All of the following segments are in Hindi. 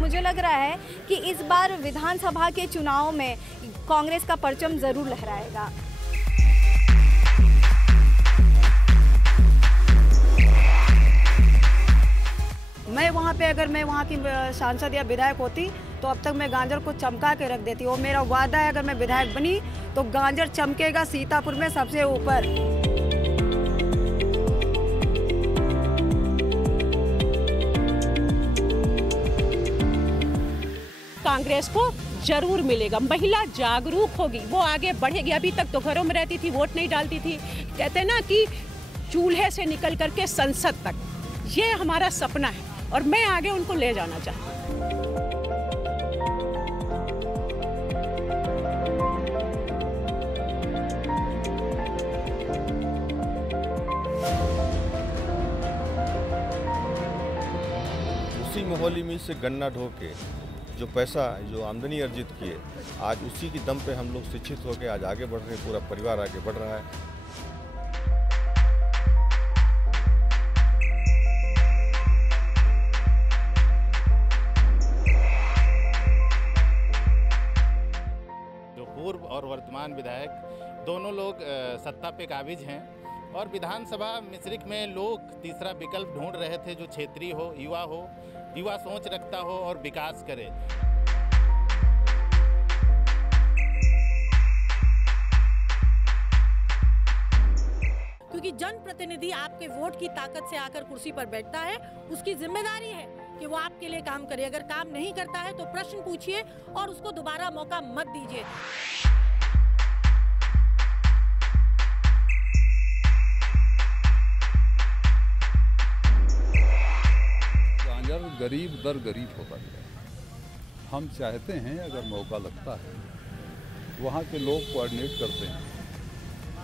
मुझे लग रहा है कि इस बार विधानसभा के चुनाव में कांग्रेस का परचम जरूर लहराएगा। अगर मैं वहाँ की सांसद या विधायक होती तो अब तक मैं गाजर को चमका के रख देती। वो मेरा वादा है, अगर मैं विधायक बनी तो गाजर चमकेगा सीतापुर में सबसे ऊपर। कांग्रेस को जरूर मिलेगा। महिला जागरूक होगी, वो आगे बढ़ेगी। अभी तक तो घरों में रहती थी, वोट नहीं डालती थी। कहते हैं ना कि चूल्हे से निकल करके संसद तक, ये हमारा सपना है और मैं आगे उनको ले जाना चाहती हूँ। उसी मोहल्ले में से गन्ना ढो के जो पैसा, जो आमदनी अर्जित किए, आज उसी की दम पे हम लोग शिक्षित होकर आज आगे बढ़ रहे हैं। पूरा परिवार आगे बढ़ रहा है। पूर्व और वर्तमान विधायक दोनों लोग सत्ता पे काबिज हैं और विधानसभा मिश्रिक में लोग तीसरा विकल्प ढूंढ रहे थे जो क्षेत्रीय हो, युवा सोच रखता हो और विकास करे। क्योंकि जनप्रतिनिधि आपके वोट की ताकत से आकर कुर्सी पर बैठता है, उसकी जिम्मेदारी है कि वो आपके लिए काम करे। अगर काम नहीं करता है तो प्रश्न पूछिए और उसको दोबारा मौका मत दीजिए। गाजर गरीब दर गरीब होता गया। हम चाहते हैं अगर मौका लगता है, वहाँ के लोग कोऑर्डिनेट करते हैं,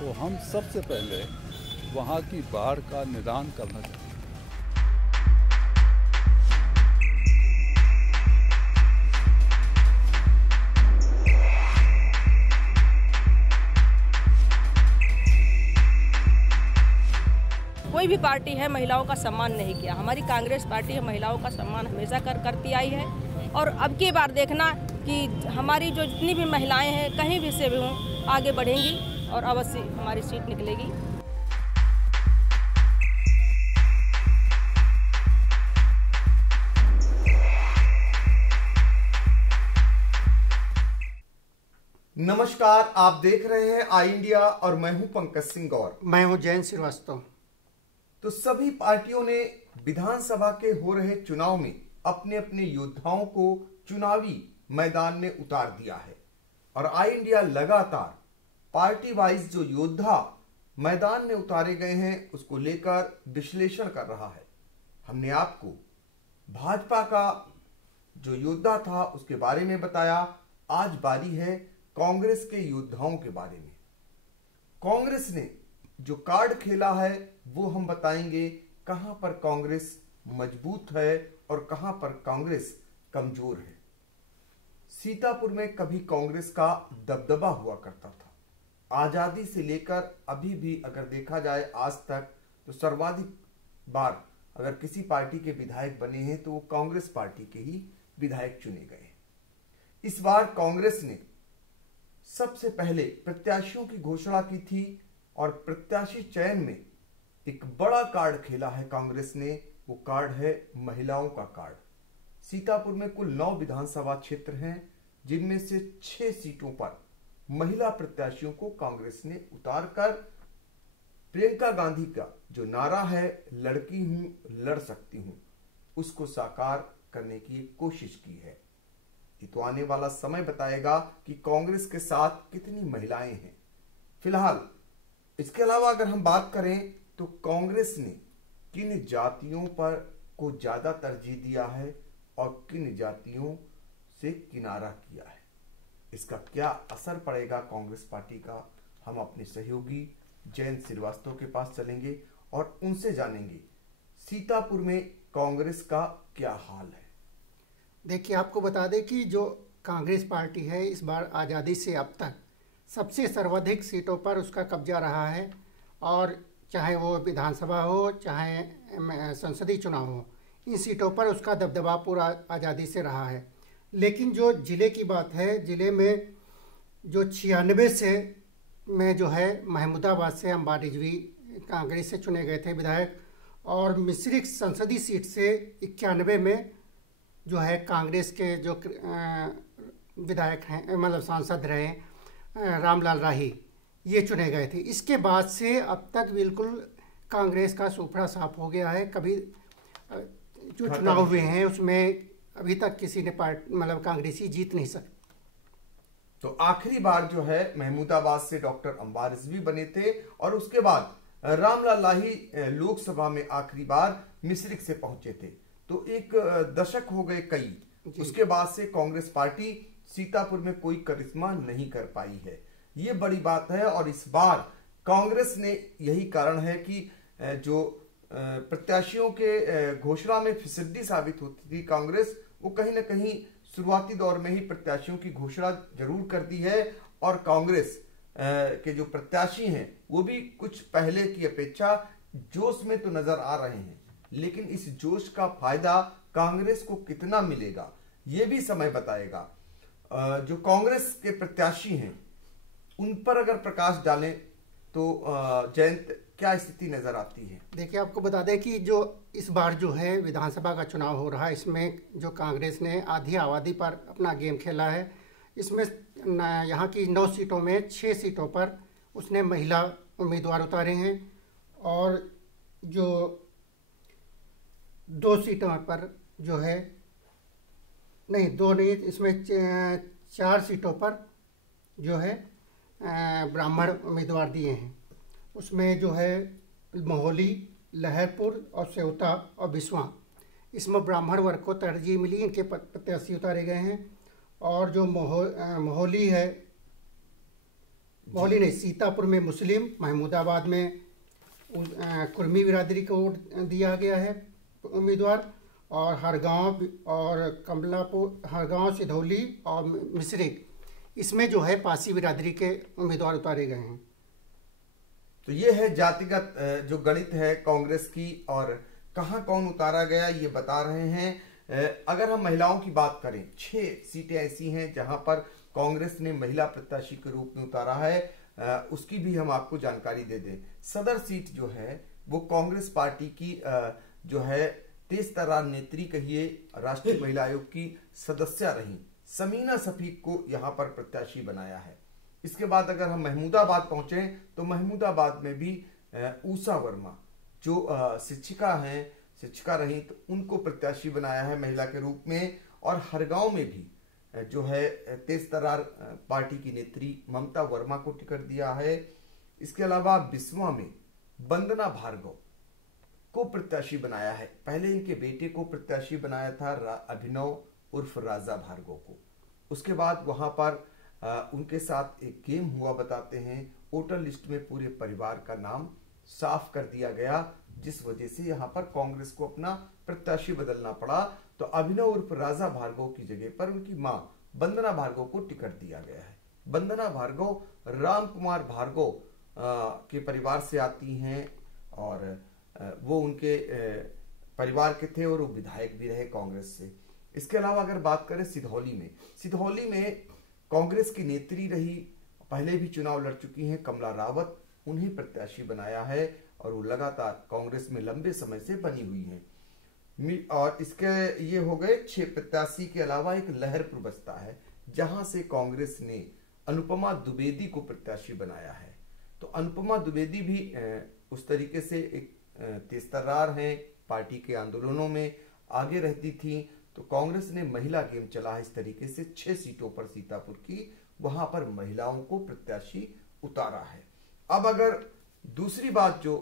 तो हम सबसे पहले वहाँ की बाढ़ का निदान करना चाहिए। कोई भी पार्टी है महिलाओं का सम्मान नहीं किया। हमारी कांग्रेस पार्टी है, महिलाओं का सम्मान हमेशा करती आई है। और अब की बार देखना कि हमारी जो जितनी भी महिलाएं हैं कहीं भी से भी हों, आगे बढ़ेंगी और अवश्य हमारी सीट निकलेगी। नमस्कार, आप देख रहे हैं आई इंडिया और मैं हूं पंकज सिंह गौर। मैं हूं जयंत श्रीवास्तव। तो सभी पार्टियों ने विधानसभा के हो रहे चुनाव में अपने अपने योद्धाओं को चुनावी मैदान में उतार दिया है और आई इंडिया लगातार पार्टी वाइज जो योद्धा मैदान में उतारे गए हैं उसको लेकर विश्लेषण कर रहा है। हमने आपको भाजपा का जो योद्धा था उसके बारे में बताया। आज बारी है कांग्रेस के योद्धाओं के बारे में। कांग्रेस ने जो कार्ड खेला है वो हम बताएंगे, कहां पर कांग्रेस मजबूत है और कहां पर कांग्रेस कमजोर है। सीतापुर में कभी कांग्रेस का दबदबा हुआ करता था। आजादी से लेकर अभी भी अगर देखा जाए आज तक, तो सर्वाधिक बार अगर किसी पार्टी के विधायक बने हैं तो वो कांग्रेस पार्टी के ही विधायक चुने गए। इस बार कांग्रेस ने सबसे पहले प्रत्याशियों की घोषणा की थी और प्रत्याशी चयन में एक बड़ा कार्ड खेला है कांग्रेस ने। वो कार्ड है महिलाओं का कार्ड। सीतापुर में कुल 9 विधानसभा क्षेत्र हैं, जिनमें से 6 सीटों पर महिला प्रत्याशियों को कांग्रेस ने उतारकर प्रियंका गांधी का जो नारा है, लड़की हूं लड़ सकती हूं, उसको साकार करने की कोशिश की है। ये तो आने वाला समय बताएगा कि कांग्रेस के साथ कितनी महिलाएं हैं। फिलहाल इसके अलावा अगर हम बात करें तो कांग्रेस ने किन जातियों पर को ज्यादा तरजीह दिया है और किन जातियों से किनारा किया है, इसका क्या असर पड़ेगा कांग्रेस पार्टी का, हम अपने सहयोगी जयंत श्रीवास्तव के पास चलेंगे और उनसे जानेंगे सीतापुर में कांग्रेस का क्या हाल है। देखिए, आपको बता दें कि जो कांग्रेस पार्टी है इस बार आज़ादी से अब तक सबसे सर्वाधिक सीटों पर उसका कब्जा रहा है। और चाहे वो विधानसभा हो चाहे संसदीय चुनाव हो, इन सीटों पर उसका दबदबा पूरा आज़ादी से रहा है। लेकिन जो ज़िले की बात है, ज़िले में जो 96 से में जो है महमूदाबाद से अंबारी रिजवी कांग्रेस से चुने गए थे विधायक, और मिश्रिख संसदीय सीट से 91 में जो है कांग्रेस के जो विधायक हैं, मतलब सांसद रहे रामलाल राही, ये चुने गए थे। इसके बाद से अब तक बिल्कुल कांग्रेस का सुपड़ा साफ हो गया है। कभी जो चुनाव हुए हैं उसमें अभी तक किसी ने मतलब कांग्रेसी जीत नहीं सके। तो आखिरी बार जो है महमूदाबाद से डॉक्टर अंबारी रिजवी बने थे, और उसके बाद रामलाल राही लोकसभा में आखिरी बार मिश्रिख से पहुंचे थे। तो एक दशक हो गए कई, उसके बाद से कांग्रेस पार्टी सीतापुर में कोई करिश्मा नहीं कर पाई है। ये बड़ी बात है, और इस बार कांग्रेस ने, यही कारण है कि जो प्रत्याशियों के घोषणा में फिसड्डी साबित होती थी कांग्रेस, वो कहीं ना कहीं शुरुआती दौर में ही प्रत्याशियों की घोषणा जरूर कर दी है, और कांग्रेस के जो प्रत्याशी हैं वो भी कुछ पहले की अपेक्षा जोश में तो नजर आ रहे हैं, लेकिन इस जोश का फायदा कांग्रेस को कितना मिलेगा ये भी समय बताएगा। जो कांग्रेस के प्रत्याशी हैं उन पर अगर प्रकाश डालें तो जयंत, क्या स्थिति नजर आती है? देखिए, आपको बता दें कि जो इस बार जो है विधानसभा का चुनाव हो रहा है, इसमें जो कांग्रेस ने आधी आबादी पर अपना गेम खेला है। इसमें यहाँ की 9 सीटों में 6 सीटों पर उसने महिला उम्मीदवार उतारे हैं, और जो 2 सीटों पर जो है, नहीं 2 नहीं, इसमें 4 सीटों पर जो है ब्राह्मण उम्मीदवार दिए हैं। उसमें जो है मोहली, लहरपुर और सेवता और बिस्वा, इसमें ब्राह्मण वर्ग को तरजीह मिली, इनके प्रत्याशी उतारे गए हैं। और जो मोहली है, मोहली नहीं, सीतापुर में मुस्लिम, महमूदाबाद में कुर्मी बिरादरी को दिया गया है उम्मीदवार, और हरगांव और कमलापुर, हरगांव, सिधौली और मिश्रिख, इसमें जो है पासी बिरादरी के उम्मीदवार उतारे गए हैं। तो ये है जातिगत जो गणित है कांग्रेस की, और कहां कौन उतारा गया ये बता रहे हैं। अगर हम महिलाओं की बात करें, 6 सीटें ऐसी हैं जहां पर कांग्रेस ने महिला प्रत्याशी के रूप में उतारा है, उसकी भी हम आपको जानकारी दे दें। सदर सीट जो है वो कांग्रेस पार्टी की जो है तेज तर्रार नेत्री कहिए, राष्ट्रीय महिला आयोग की सदस्य रही समीना शफीक को यहाँ पर प्रत्याशी बनाया है। इसके बाद अगर हम महमूदाबाद पहुंचे तो महमूदाबाद में भी ऊषा वर्मा जो शिक्षिका रही, तो उनको प्रत्याशी बनाया है महिला के रूप में। और हरगांव में भी जो है तेज तर्रार पार्टी की नेत्री ममता वर्मा को टिकट दिया है। इसके अलावा बिस्वा में वंदना भार्गव को प्रत्याशी बनाया है। पहले इनके बेटे को प्रत्याशी बनाया था अभिनव उर्फ राजा भार्गव को। उसके बाद वहां पर उनके साथ एक गेम हुआ बताते हैं, वोटर लिस्ट में पूरे परिवार का नाम साफ कर दिया गया, जिस वजह से यहाँ पर कांग्रेस को अपना प्रत्याशी बदलना पड़ा। तो अभिनव उर्फ राजा भार्गव की जगह पर उनकी मां वंदना भार्गव को टिकट दिया गया है। वंदना भार्गव राम कुमार भार्गव के परिवार से आती हैं, और वो उनके परिवार के थे, और वो विधायक भी रहे कांग्रेस से। इसके अलावा अगर बात करें सिधौली में कांग्रेस की नेत्री रही, पहले भी चुनाव लड़ चुकी हैं कमला रावत, उन्हें प्रत्याशी बनाया है, और वो लगातार कांग्रेस में लंबे समय से बनी हुई हैं। और इसके ये हो गए 6 प्रत्याशी के अलावा एक लहरपुर बस्ता है, जहां से कांग्रेस ने अनुपमा द्विवेदी को प्रत्याशी बनाया है। तो अनुपमा द्विवेदी भी उस तरीके से एक तेज तर्रार हैं, पार्टी के आंदोलनों में आगे रहती थी। तो कांग्रेस ने महिला गेम चला है इस तरीके से 6 सीटों पर सीतापुर की, वहां पर महिलाओं को प्रत्याशी उतारा है। अब अगर दूसरी बात जो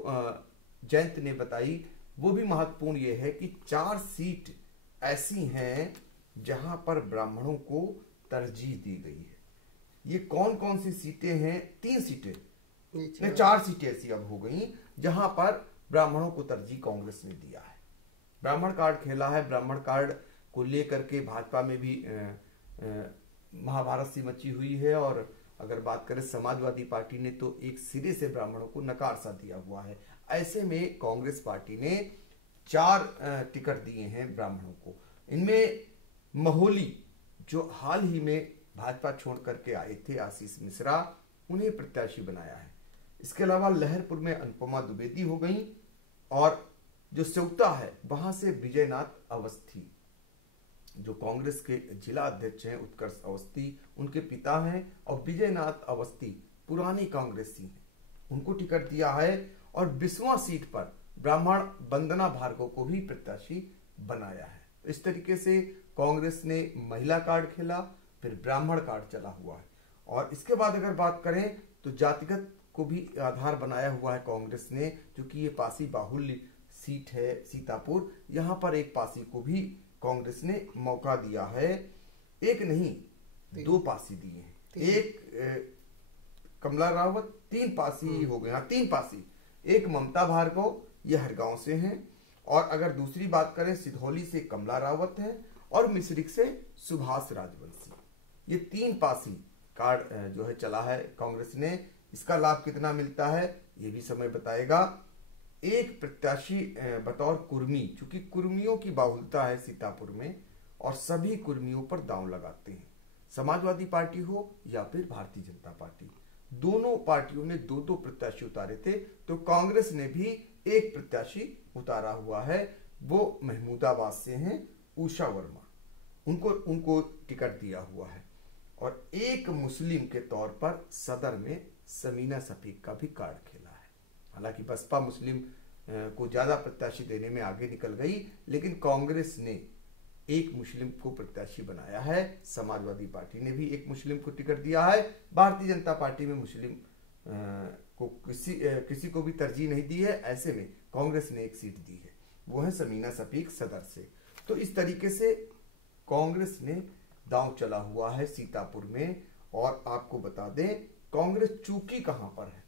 जयंत ने बताई वो भी महत्वपूर्ण ये है कि 4 सीट ऐसी हैं जहां पर ब्राह्मणों को तरजीह दी गई है। ये कौन कौन सी सीटें हैं? 3 सीटें, 4 सीटें ऐसी अब हो गई जहां पर ब्राह्मणों को तरजीह कांग्रेस ने दिया है। ब्राह्मण कार्ड खेला है, ब्राह्मण कार्ड को लेकर के भाजपा में भी महाभारत सी मची हुई है। और अगर बात करें समाजवादी पार्टी ने तो एक सिरे से ब्राह्मणों को नकार सा दिया हुआ है। ऐसे में कांग्रेस पार्टी ने 4 टिकट दिए हैं ब्राह्मणों को। इनमें महोली जो हाल ही में भाजपा छोड़ करके आए थे आशीष मिश्रा, उन्हें प्रत्याशी बनाया है। इसके अलावा लहरपुर में अनुपमा द्विवेदी हो गई और जो सेवता है वहां से विजयनाथ अवस्थी, जो कांग्रेस के जिला अध्यक्ष हैं उत्कर्ष अवस्थी, उनके पिता हैं और विजयनाथ अवस्थी पुरानी कांग्रेसी हैं, उनको टिकट दिया है। और 20वां सीट पर ब्राह्मण वंदना भार्गव को भी प्रत्याशी बनाया है। इस तरीके से कांग्रेस ने महिला कार्ड खेला, फिर ब्राह्मण कार्ड चला हुआ है। और इसके बाद अगर बात करें तो जातिगत को भी आधार बनाया हुआ है कांग्रेस ने, क्योंकि ये पासी बाहुल्य सीट है सीतापुर, यहाँ पर एक पासी को भी कांग्रेस ने मौका दिया है। एक नहीं 2 पासी दिए हैं, एक कमला रावत, 3 पासी हो गए, 3 पासी, एक ममता भार्गव, ये हरगांव से हैं। और अगर दूसरी बात करें सिधौली से कमला रावत है और मिश्रिक से सुभाष राजवंशी, ये 3 पासी कार्ड जो है चला है कांग्रेस ने। इसका लाभ कितना मिलता है ये भी समय बताएगा। एक प्रत्याशी बतौर कुर्मी, चूंकि कुर्मियों की बाहुल्यता है सीतापुर में और सभी कुर्मियों पर दांव लगाते हैं, समाजवादी पार्टी हो या फिर भारतीय जनता पार्टी, दोनों पार्टियों ने 2-2 प्रत्याशी उतारे थे, तो कांग्रेस ने भी एक प्रत्याशी उतारा हुआ है। वो महमूदाबाद से हैं उषा वर्मा, उनको टिकट दिया हुआ है। और एक मुस्लिम के तौर पर सदर में समीना शफीक का भी कार्ड खेला है। हालांकि बसपा मुस्लिम को ज्यादा प्रत्याशी देने में आगे निकल गई, लेकिन कांग्रेस ने एक मुस्लिम को प्रत्याशी बनाया है, समाजवादी पार्टी ने भी एक मुस्लिम को टिकट दिया है, भारतीय जनता पार्टी में मुस्लिम को किसी को भी तरजीह नहीं दी है। ऐसे में कांग्रेस ने एक सीट दी है, वो है समीना शफीक सदर से। तो इस तरीके से कांग्रेस ने दांव चला हुआ है सीतापुर में। और आपको बता दें कांग्रेस चूकी कहां पर है,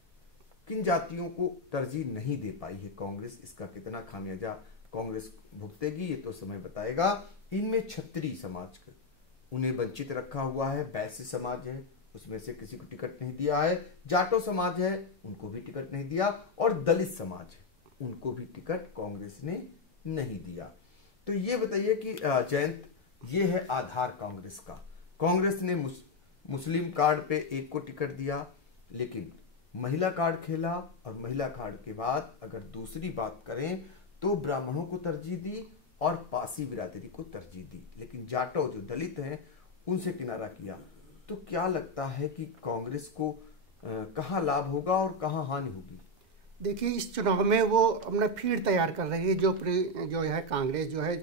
किन जातियों को तरजीह नहीं दे पाई है कांग्रेस, इसका कितना खामियाजा कांग्रेस भुगतेगी ये तो समय बताएगा। इनमें क्षत्रिय समाज का उन्हें वंचित रखा हुआ है, वैश्य समाज है उसमें से किसी को टिकट नहीं दिया है, जाटो समाज है उनको भी टिकट नहीं दिया, और दलित समाज है उनको भी टिकट कांग्रेस ने नहीं दिया। तो ये बताइए कि जयंत, ये है आधार कांग्रेस का। कांग्रेस ने मुस्लिम कार्ड पे एक को टिकट दिया, लेकिन महिला कार्ड खेला, और महिला कार्ड के बाद अगर दूसरी बात करें तो ब्राह्मणों को तरजीह दी और पासी बिरादरी को तरजीह दी, लेकिन जाटो जो दलित हैं उनसे किनारा किया। तो क्या लगता है कि कांग्रेस को कहां लाभ होगा और कहां हानि होगी? देखिए, इस चुनाव में वो अपना फील्ड तैयार कर रही है। जो है कांग्रेस जो है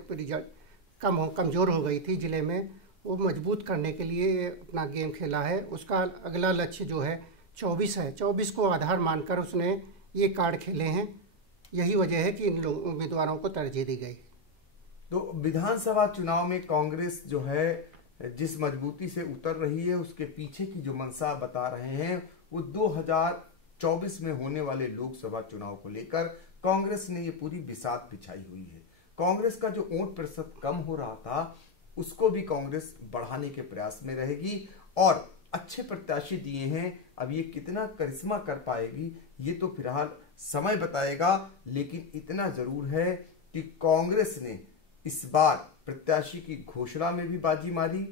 कमज़ोर हो गई थी जिले में, वो मजबूत करने के लिए अपना गेम खेला है। उसका अगला लक्ष्य जो है 24 है, 24 को आधार मानकर उसने ये कार्ड खेले हैं। यही वजह है कि इन उम्मीदवारों को तरजीह दी गई। तो विधानसभा चुनाव में कांग्रेस जो है जिस मजबूती से उतर रही है, उसके पीछे की जो मंशा बता रहे हैं वो 2024 में होने वाले लोकसभा चुनाव को लेकर कांग्रेस ने ये पूरी बिसात बिछाई हुई है। कांग्रेस का जो वोट प्रतिशत कम हो रहा था उसको भी कांग्रेस बढ़ाने के प्रयास में रहेगी, और अच्छे प्रत्याशी दिए हैं। अब ये कितना करिश्मा कर पाएगी ये तो फिलहाल समय बताएगा, लेकिन इतना जरूर है कि कांग्रेस ने इस बार प्रत्याशी की घोषणा में भी बाजी मारी।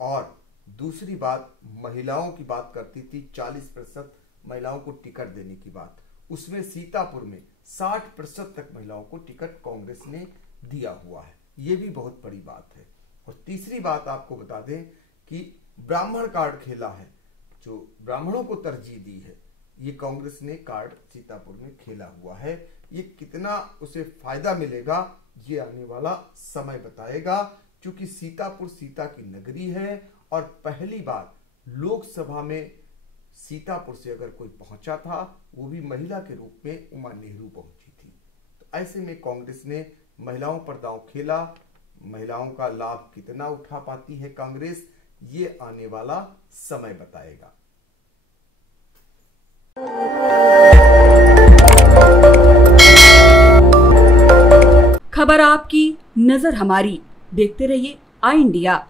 और दूसरी बात, महिलाओं की बात करती थी, 40% महिलाओं को टिकट देने की बात, उसमें सीतापुर में 60% तक महिलाओं को टिकट कांग्रेस ने दिया हुआ है। ये भी बहुत बड़ी बात है। और तीसरी बात आपको बता दें कि ब्राह्मण कार्ड खेला है, जो ब्राह्मणों को तरजीह दी है, ये कांग्रेस ने कार्ड सीतापुर में खेला हुआ है। ये कितना उसे फायदा मिलेगा ये आने वाला समय बताएगा, क्योंकि सीतापुर सीता की नगरी है और पहली बार लोकसभा में सीतापुर से अगर कोई पहुंचा था वो भी महिला के रूप में उमा नेहरू पहुंची थी। तो ऐसे में कांग्रेस ने महिलाओं पर दांव खेला। महिलाओं का लाभ कितना उठा पाती है कांग्रेस, ये आने वाला समय बताएगा। खबर आपकी, नजर हमारी। देखते रहिए आई इंडिया।